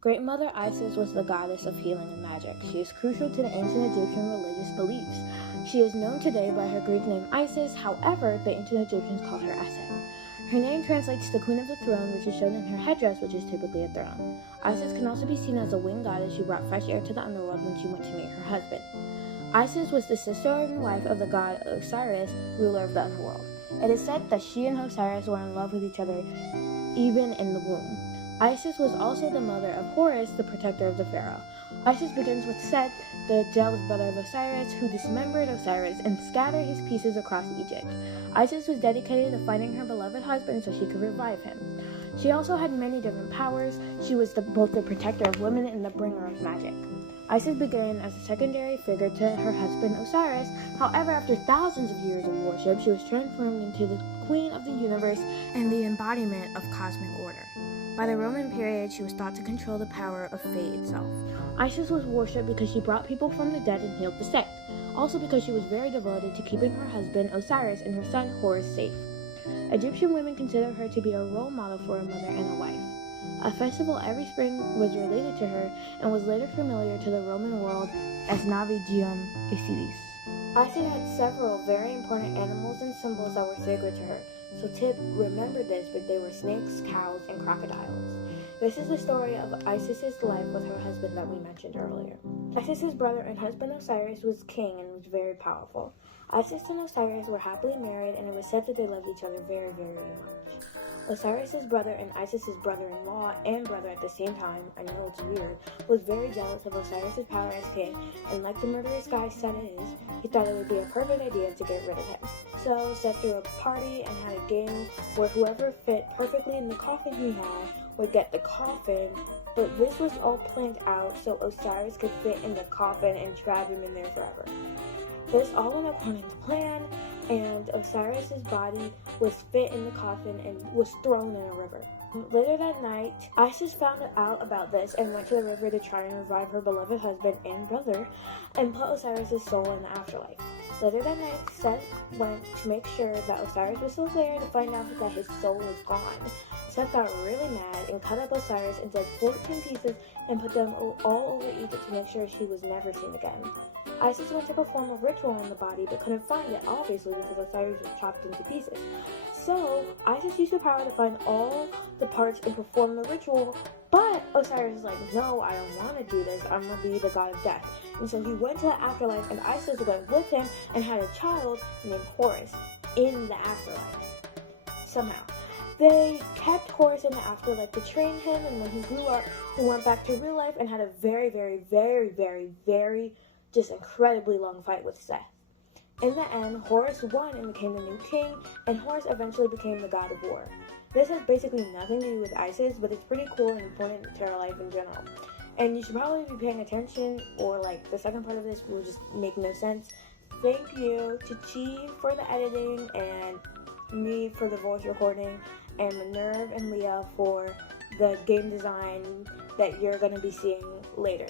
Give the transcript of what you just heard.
Great Mother Isis was the goddess of healing and magic. She is crucial to the ancient Egyptian religious beliefs. She is known today by her Greek name Isis, however, the ancient Egyptians called her Aset. Her name translates to Queen of the Throne, which is shown in her headdress, which is typically a throne. Isis can also be seen as a winged goddess who brought fresh air to the underworld when she went to meet her husband. Isis was the sister and wife of the god Osiris, ruler of the underworld. It is said that she and Osiris were in love with each other even in the womb. Isis was also the mother of Horus, the protector of the pharaoh. Isis begins with Set, the jealous brother of Osiris, who dismembered Osiris and scattered his pieces across Egypt. Isis was dedicated to finding her beloved husband so she could revive him. She also had many different powers. She was both the protector of women and the bringer of magic. Isis began as a secondary figure to her husband Osiris. However, after thousands of years of worship, she was transformed into the queen of the universe and the embodiment of cosmic order. By the Roman period, she was thought to control the power of fate itself. Isis was worshipped because she brought people from the dead and healed the sick, also because she was very devoted to keeping her husband Osiris and her son Horus safe. Egyptian women consider her to be a role model for a mother and a wife. A festival every spring was related to her and was later familiar to the Roman world as Navigium Isidis. Isis had several very important animals and symbols that were sacred to her, so tip, remember this, but they were snakes, cows, and crocodiles. This is the story of Isis's life with her husband that we mentioned earlier. Isis's brother and husband Osiris was king and was very powerful. Isis and Osiris were happily married, and it was said that they loved each other very, very much. Osiris's brother and Isis's brother-in-law and brother at the same time, I know it's weird, was very jealous of Osiris's power as king, and like the murderous guy Set is, he thought it would be a perfect idea to get rid of him. So Set threw a party and had a game where whoever fit perfectly in the coffin he had would get the coffin, but this was all planned out so Osiris could fit in the coffin and trap him in there forever. This all went according to plan, and Osiris's body was fit in the coffin and was thrown in a river. Later that night, Isis found out about this and went to the river to try and revive her beloved husband and brother and put Osiris's soul in the afterlife. Later that night, Set went to make sure that Osiris was still there to find out that his soul was gone. Set got really mad and cut up Osiris into 14 pieces and put them all over Egypt to make sure he was never seen again. Isis went to perform a ritual on the body but couldn't find it, obviously, because Osiris was chopped into pieces. So, Isis used her power to find all the parts and perform the ritual, but Osiris was like, no, I don't want to do this, I'm going to be the god of death. And so he went to the afterlife, and Isis went with him and had a child named Horus in the afterlife. Somehow. They kept Horus in the afterlife to train him, and when he grew up, he went back to real life and had a very, very, very, very, very just incredibly long fight with Seth. In the end, Horus won and became the new king, and Horus eventually became the god of war. This has basically nothing to do with Isis, but it's pretty cool and important to our life in general. And you should probably be paying attention, or like the second part of this will just make no sense. Thank you to Chi for the editing, and me for the voice recording, and Minerve and Leah for the game design that you're going to be seeing later.